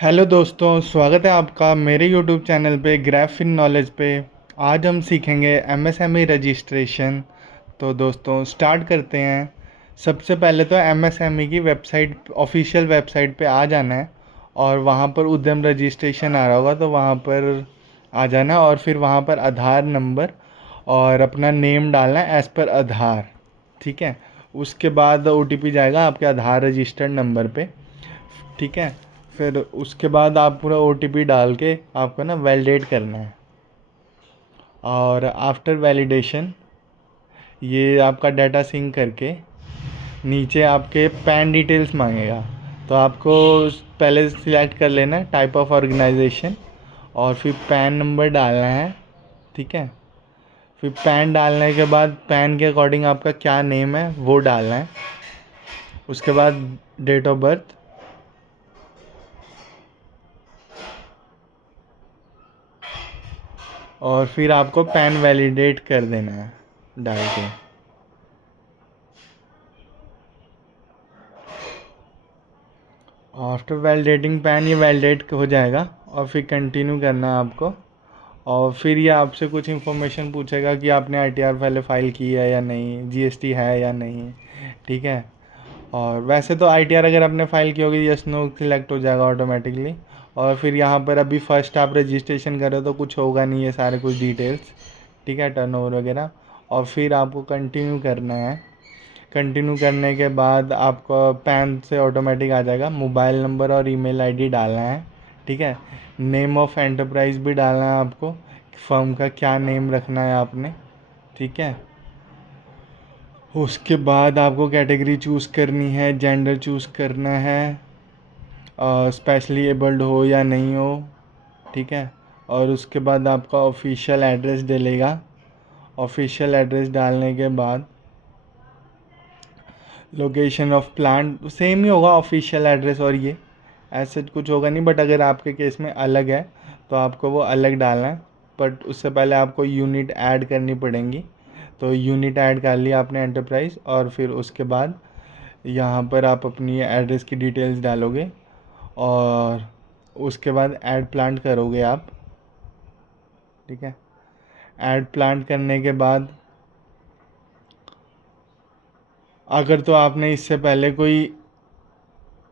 Hello दोस्तों, स्वागत है आपका मेरे यूट्यूब चैनल पे ग्राफ इन नॉलेज पे। आज हम सीखेंगे एमएसएमई रजिस्ट्रेशन। तो दोस्तों स्टार्ट करते हैं। सबसे पहले तो एमएसएमई की वेबसाइट, ऑफिशियल वेबसाइट पे आ जाना है और वहाँ पर उद्यम रजिस्ट्रेशन आ रहा होगा तो वहाँ पर आ जाना है और फिर वहाँ पर आधार नंबर और अपना नेम डालना है एज़ पर आधार। ठीक है। उसके बाद ओटीपी जाएगा आपके आधार रजिस्टर्ड नंबर पे। ठीक है। फिर उसके बाद आप पूरा ओटीपी डाल के आपको ना वैलिडेट करना है और आफ्टर वैलिडेशन ये आपका डाटा सिंक करके नीचे आपके पैन डिटेल्स मांगेगा। तो आपको पहले सिलेक्ट कर लेना है टाइप ऑफ ऑर्गेनाइजेशन और फिर पैन नंबर डालना है। ठीक है। फिर पैन डालने के बाद पैन के अकॉर्डिंग आपका क्या नेम है वो डालना है। उसके बाद डेट ऑफ बर्थ और फिर आपको पैन वैलिडेट कर देना है डाल के। आफ्टर वैलिडेटिंग पैन ये वैलिडेट हो जाएगा और फिर कंटिन्यू करना है आपको। और फिर ये आपसे कुछ इन्फॉर्मेशन पूछेगा कि आपने आईटीआर पहले फ़ाइल की है या नहीं, जीएसटी है या नहीं। ठीक है। और वैसे तो आईटीआर अगर आपने फ़ाइल की होगी यस नो सिलेक्ट हो जाएगा ऑटोमेटिकली। और फिर यहाँ पर अभी फर्स्ट आप रजिस्ट्रेशन करो तो कुछ होगा नहीं, ये सारे कुछ डिटेल्स। ठीक है, टर्नओवर वगैरह। और फिर आपको कंटिन्यू करना है। कंटिन्यू करने के बाद आपको पैन से ऑटोमेटिक आ जाएगा। मोबाइल नंबर और ईमेल आईडी डालना है। ठीक है। नेम ऑफ एंटरप्राइज भी डालना है आपको, फर्म का क्या नेम रखना है आपने। ठीक है। उसके बाद आपको कैटेगरी चूज़ करनी है, जेंडर चूज़ करना है, स्पेशली एबल्ड हो या नहीं हो। ठीक है। और उसके बाद आपका ऑफिशियल एड्रेस डलेगा। ऑफिशियल एड्रेस डालने के बाद लोकेशन ऑफ प्लांट सेम ही होगा, ऑफिशियल एड्रेस और ये ऐसे कुछ होगा नहीं। बट अगर आपके केस में अलग है तो आपको वो अलग डालना है। बट उससे पहले आपको यूनिट ऐड करनी पड़ेंगी। तो यूनिट ऐड कर लिया आपने एंटरप्राइज और फिर उसके बाद यहाँ पर आप अपनी एड्रेस की डिटेल्स डालोगे और उसके बाद ऐड प्लांट करोगे आप। ठीक है। ऐड प्लांट करने के बाद अगर तो आपने इससे पहले कोई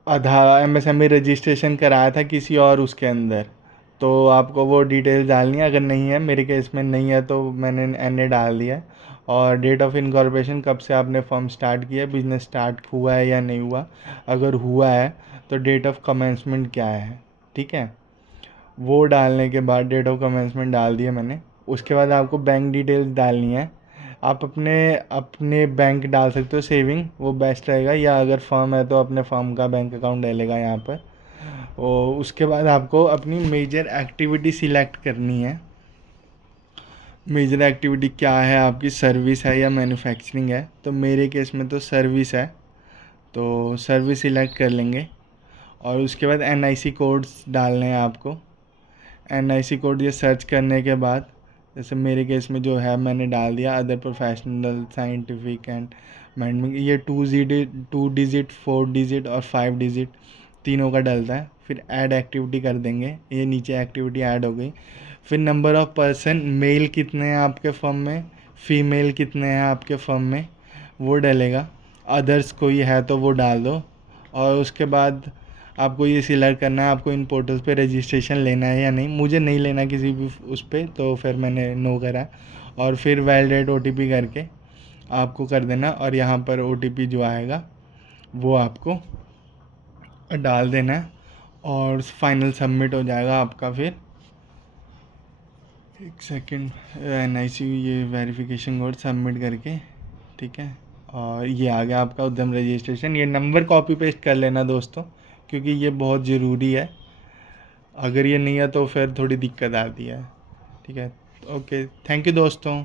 आधार एमएसएमई रजिस्ट्रेशन कराया था किसी और उसके अंदर तो आपको वो डिटेल्स डालनी है। अगर नहीं है, मेरे केस में नहीं है तो मैंने एनए डाल दिया है। और डेट ऑफ इनकॉर्पोरेशन, कब से आपने फर्म स्टार्ट किया, बिजनेस स्टार्ट हुआ है या नहीं हुआ। अगर हुआ है तो डेट ऑफ कमेंसमेंट क्या है। ठीक है। वो डालने के बाद डेट ऑफ कमेंसमेंट डाल दिया मैंने। उसके बाद आपको बैंक डिटेल्स डालनी है। आप अपने अपने बैंक डाल सकते हो, सेविंग वो बेस्ट रहेगा, या अगर फर्म है तो अपने फर्म का बैंक अकाउंट डालेगा यहाँ पर। और उसके बाद आपको अपनी मेजर एक्टिविटी सिलेक्ट करनी है। मेजर एक्टिविटी क्या है आपकी, सर्विस है या मैन्युफैक्चरिंग है। तो मेरे केस में तो सर्विस है तो सर्विस सिलेक्ट कर लेंगे। और उसके बाद एनआईसी कोड्स डालने हैं आपको। एनआईसी कोड ये सर्च करने के बाद जैसे मेरे केस में जो है मैंने डाल दिया other professional scientific and mind. ये 2 डिजिट 4 डिजिट और 5 डिजिट तीनों का डलता है। फिर ऐड एक्टिविटी कर देंगे, ये नीचे एक्टिविटी ऐड हो गई। फिर नंबर ऑफ़ पर्सन, मेल कितने हैं आपके फर्म में, फीमेल कितने हैं आपके फर्म में, वो डलेगा। अदर्स कोई है तो वो डाल दो। और उसके बाद आपको ये सिलेक्ट करना है आपको इन पोर्टल्स पे रजिस्ट्रेशन लेना है या नहीं। मुझे नहीं लेना किसी भी उस पर, तो फिर मैंने नो करा। और फिर वैलिडेट ओटीपी करके आपको कर देना और यहाँ पर ओटीपी जो आएगा वो आपको डाल देना है और फाइनल सबमिट हो जाएगा आपका। फिर एक सेकंड, एनआईसी ये वेरिफिकेशन कोड सबमिट करके। ठीक है। और ये आ गया आपका उद्यम रजिस्ट्रेशन। ये नंबर कॉपी पेस्ट कर लेना दोस्तों, क्योंकि ये बहुत ज़रूरी है। अगर ये नहीं है तो फिर थोड़ी दिक्कत आती है। ठीक है। ओके, थैंक यू दोस्तों।